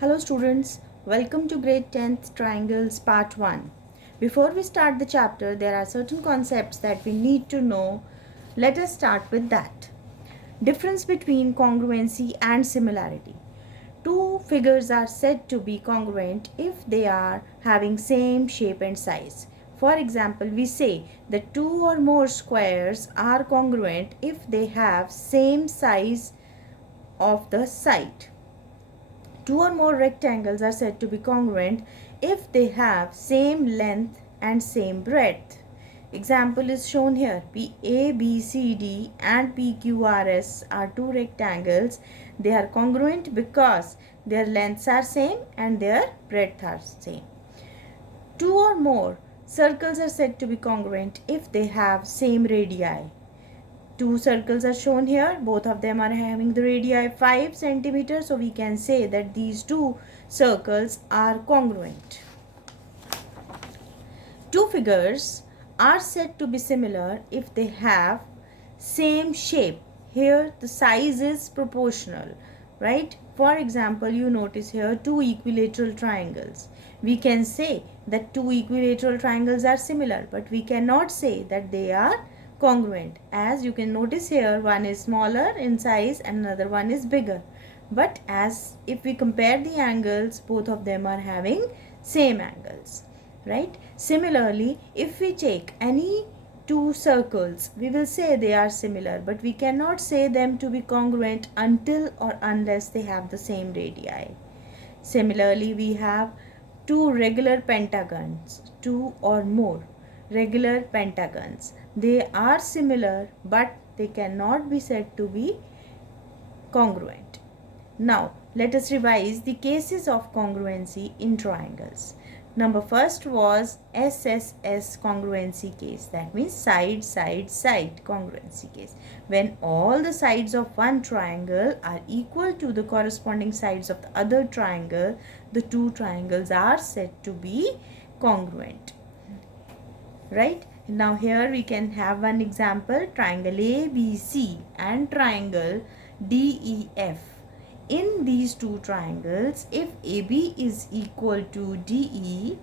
Hello students, welcome to grade 10th triangles part 1. Before we start the chapter, there are certain concepts that we need to know. Let us start with that. Difference between congruency and similarity. Two figures are said to be congruent if they are having same shape and size. For example, we say that two or more squares are congruent if they have same size of the side. Two or more rectangles are said to be congruent if they have same length and same breadth. Example is shown here. ABCD and PQRS are two rectangles. They are congruent because their lengths are same and their breadth are same. Two or more circles are said to be congruent if they have same radii. Two circles are shown here. Both of them are having the radii 5 centimeters. So we can say that these two circles are congruent. Two figures are said to be similar if they have same shape. Here the size is proportional, right? For example, you notice here two equilateral triangles. We can say that two equilateral triangles are similar, but we cannot say that they are congruent. As you can notice here, one is smaller in size and another one is bigger. But as if we compare the angles, both of them are having same angles, right? Similarly, if we take any two circles, we will say they are similar, but we cannot say them to be congruent until or unless they have the same radii. Similarly, we have two regular pentagons, two or more regular pentagons. They are similar, but they cannot be said to be congruent. Now, let us revise the cases of congruency in triangles. Number first was SSS congruency case. That means side, side, side congruency case. When all the sides of one triangle are equal to the corresponding sides of the other triangle, the two triangles are said to be congruent. Right? Now here we can have one example, triangle ABC and triangle DEF. In these two triangles, if AB is equal to DE,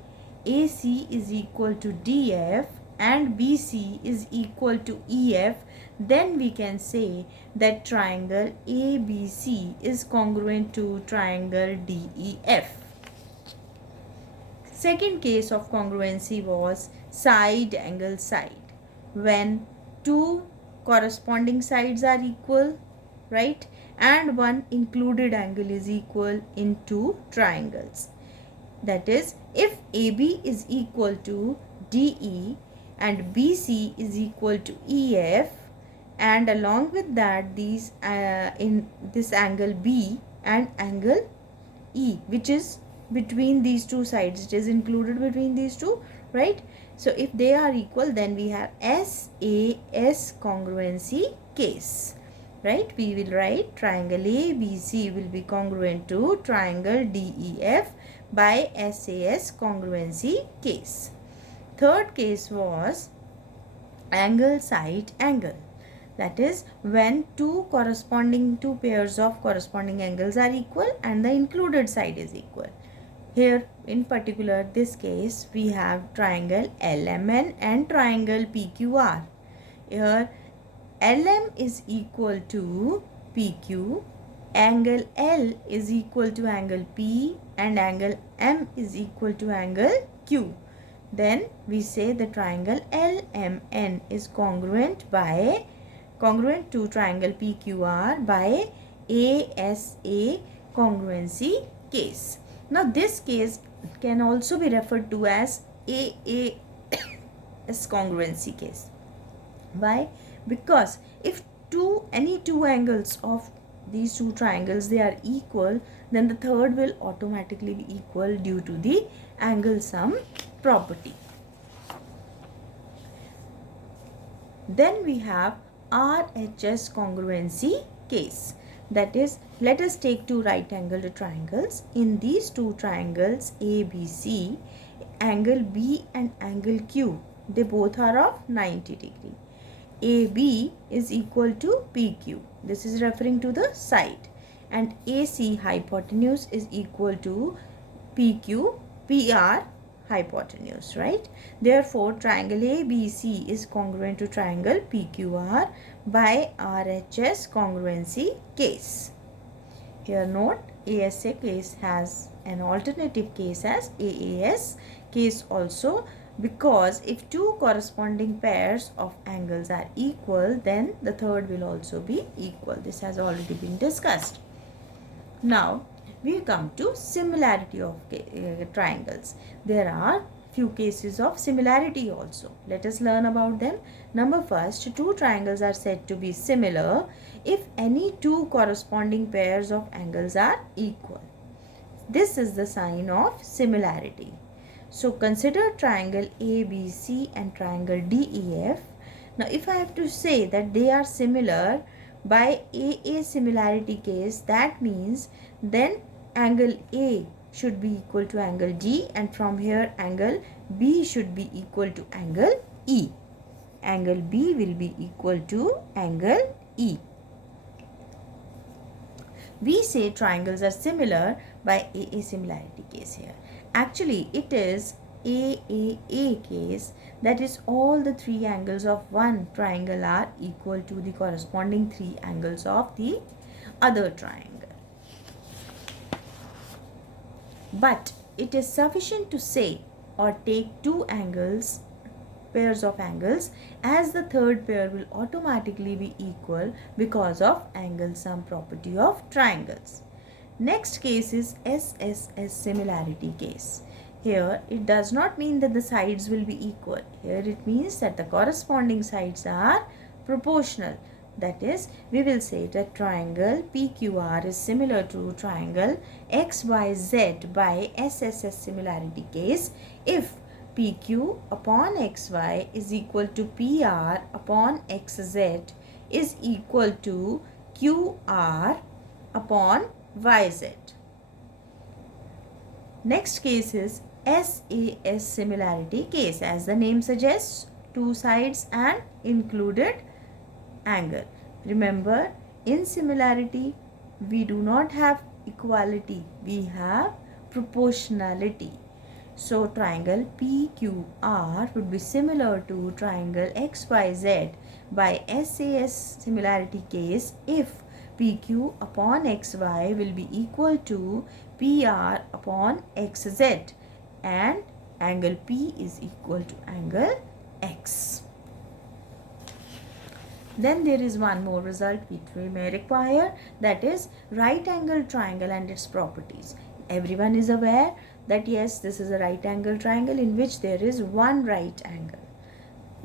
AC is equal to DF and BC is equal to EF, then we can say that triangle ABC is congruent to triangle DEF. Second case of congruency was side angle side. When two corresponding sides are equal, right, and one included angle is equal in two triangles. That is, if AB is equal to DE and BC is equal to EF, and along with that these in this angle B and angle E, which is between these two sides, it is included between these two, right? So if they are equal, then we have SAS congruency case, right? We will write triangle ABC will be congruent to triangle DEF by SAS congruency case. Third case was angle side angle. That is, when two pairs of corresponding angles are equal and the included side is equal. Here in particular this case we have triangle LMN and triangle PQR. Here LM is equal to PQ, angle L is equal to angle P and angle M is equal to angle Q. Then we say the triangle LMN is congruent to triangle PQR by ASA congruency case. Now this case can also be referred to as AAS congruency case. Why? Because if any two angles of these two triangles they are equal, then the third will automatically be equal due to the angle sum property. Then we have RHS congruency case. That is, let us take two right angled triangles. In these two triangles ABC, angle B and angle Q, they both are of 90 degree. AB is equal to PQ. This is referring to the side. and AC hypotenuse is equal to PQ PR hypotenuse, right? Therefore, triangle ABC is congruent to triangle PQR by RHS congruency case. Here note, ASA case has an alternative case as AAS case also, because if two corresponding pairs of angles are equal, then the third will also be equal. This has already been discussed. Now, we come to similarity of triangles. There are few cases of similarity also. Let us learn about them. Number first, two triangles are said to be similar if any two corresponding pairs of angles are equal. This is the sign of similarity. So consider triangle ABC and triangle DEF. Now if I have to say that they are similar by AA similarity case, that means then angle A should be equal to angle D, and from here angle B should be equal to angle E. Angle B will be equal to angle E. We say triangles are similar by AA similarity case here. Actually, it is AAA case, that is all the three angles of one triangle are equal to the corresponding three angles of the other triangle. But it is sufficient to say or take two angles, pairs of angles, as the third pair will automatically be equal because of angle sum property of triangles. Next case is SSS similarity case. Here it does not mean that the sides will be equal. Here it means that the corresponding sides are proportional. That is, we will say that triangle PQR is similar to triangle XYZ by SSS similarity case if PQ upon XY is equal to PR upon XZ is equal to QR upon YZ. Next case is SAS similarity case. As the name suggests, two sides and included angle. Remember, in similarity we do not have equality, we have proportionality. So triangle PQR would be similar to triangle XYZ by SAS similarity case if PQ upon XY will be equal to PR upon XZ and angle P is equal to angle X. Then there is one more result which we may require, that is right angle triangle and its properties. Everyone is aware that yes, this is a right angle triangle in which there is one right angle.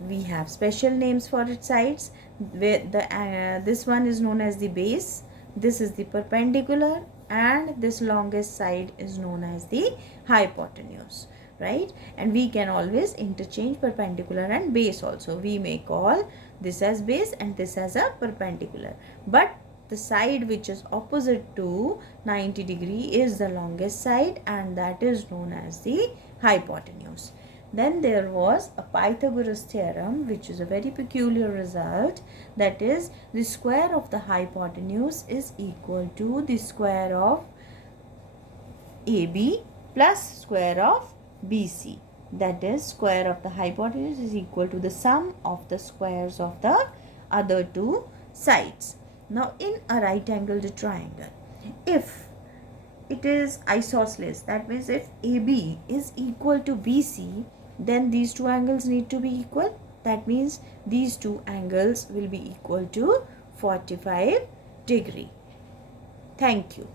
We have special names for its sides, where this one is known as the base, this is the perpendicular, and this longest side is known as the hypotenuse, right? And we can always interchange perpendicular and base also. We may call this as base and this as a perpendicular, but the side which is opposite to 90 degree is the longest side, and that is known as the hypotenuse. Then there was a Pythagoras theorem which is a very peculiar result, that is the square of the hypotenuse is equal to the square of AB plus square of BC. That is, square of the hypotenuse is equal to the sum of the squares of the other two sides. Now in a right angled triangle, if it is isosceles, that means if AB is equal to BC, then these two angles need to be equal. That means these two angles will be equal to 45 degree. Thank you.